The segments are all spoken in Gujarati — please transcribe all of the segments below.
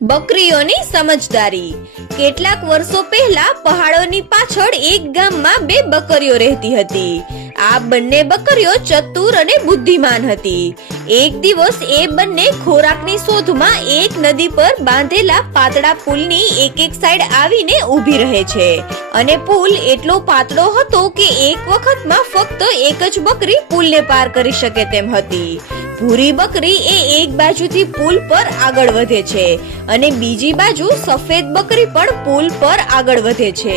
બકરીઓની સમજદારી। કેટલાક વર્ષો પહેલા પહાડોની પાછળ એક ગામમાં બે બકરીઓ રહેતી હતી। આ બંને બકરીઓ ચતુર અને બુદ્ધિમાન હતી। એક દિવસ એ બંને ખોરાકની શોધમાં એક નદી પર બાંધેલા પાતળા પુલની એક સાઈડ આવીને ઊભી રહે છે અને પુલ એટલો પાતળો હતો કે એક વખતમાં ફક્ત એક જ બકરી પુલને પાર કરી શકે તેમ હતી। ભૂરી બકરી એ એક બાજુથી પુલ પર આગળ વધે છે અને બીજી બાજુ સફેદ બકરી પણ પુલ પર આગળ વધે છે।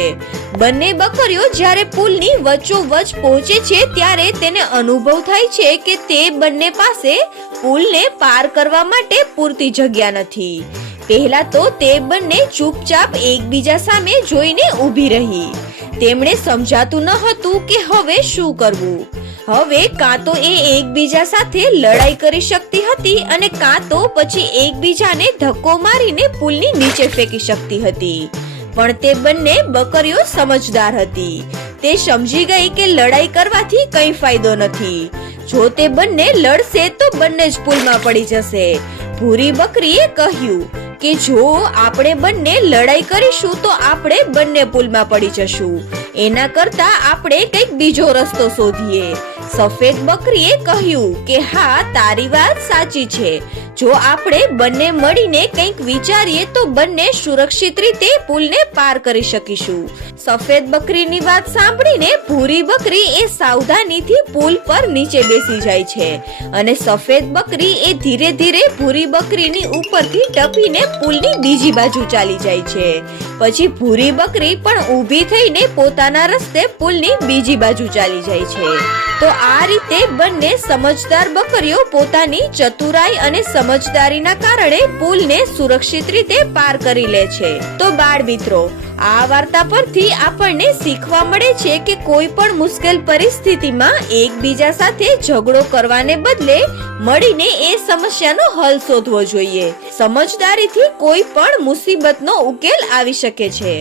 બંને બકરીઓ જ્યારે પુલની વચ્ચોવચ પહોંચે છે ત્યારે તેને અનુભવ થાય છે કે તે બંને પાસે પુલને પાર કરવા માટે પૂરતી જગ્યા નથી। પહેલા તો તે બંને ચૂપચાપ એકબીજા સામે જોઈને ઊભી રહી। તેમણે સમજાતું ન હતું કે હવે શું કરવું। હવે કાં તો એ એકબીજા સાથે લડાઈ કરી શકતી હતી અને કાં તો પછી એકબીજાને ધક્કો મારીને પુલની નીચે ફેંકી શકતી હતી। પણ તે બંને બકરીઓ સમજદાર હતી। તે સમજી ગઈ કે લડાઈ કરવાથી કંઈ ફાયદો નથી। જો તે બંને લડશે તો બંને જ પુલમાં પડી જશે। ભૂરી બકરીએ કહ્યું કે જો આપણે બંને લડાઈ કરીશું તો આપણે બંને પુલમાં પડી જશું। એના કરતા આપણે કંઈક બીજો રસ્તો શોધીએ। સફેદ બકરીએ કહ્યું કે હા, તારી વાત સાચી છે। જો આપણે બંને મળીને કંઈક વિચારીએ તો બંને સુરક્ષિત રીતે પુલને પાર કરી શકીશું। સફેદ બકરીની વાત સાંભળીને ભૂરી બકરી એ સાવધાનીથી પુલ પર નીચે બેસી જાય છે અને સફેદ બકરી એ ધીરે ધીરે ભૂરી બકરીની ઉપરથી ટપીને પુલની બીજી બાજુ ચાલી જાય છે। પછી ભૂરી બકરી પણ ઊભી થઈને પોતાના રસ્તે પુલની બીજી બાજુ ચાલી જાય છે। તો આ રીતે બંને સમજદાર બકરીઓ પોતાની ચતુરાઈ અને સમજદારીના કારણે પુલને સુરક્ષિત રીતે પાર કરી લે છે। તો બાળ મિત્રો, આ વાર્તા પરથી આપણને શીખવા મળે છે કે કોઈ પણ મુશ્કેલ પરિસ્થિતિમાં એકબીજા સાથે ઝઘડો કરવાને બદલે મળીને એ સમસ્યાનો હલ શોધવો જોઈએ। સમજદારીથી કોઈ પણ મુસીબતનો ઉકેલ આવી શકે છે।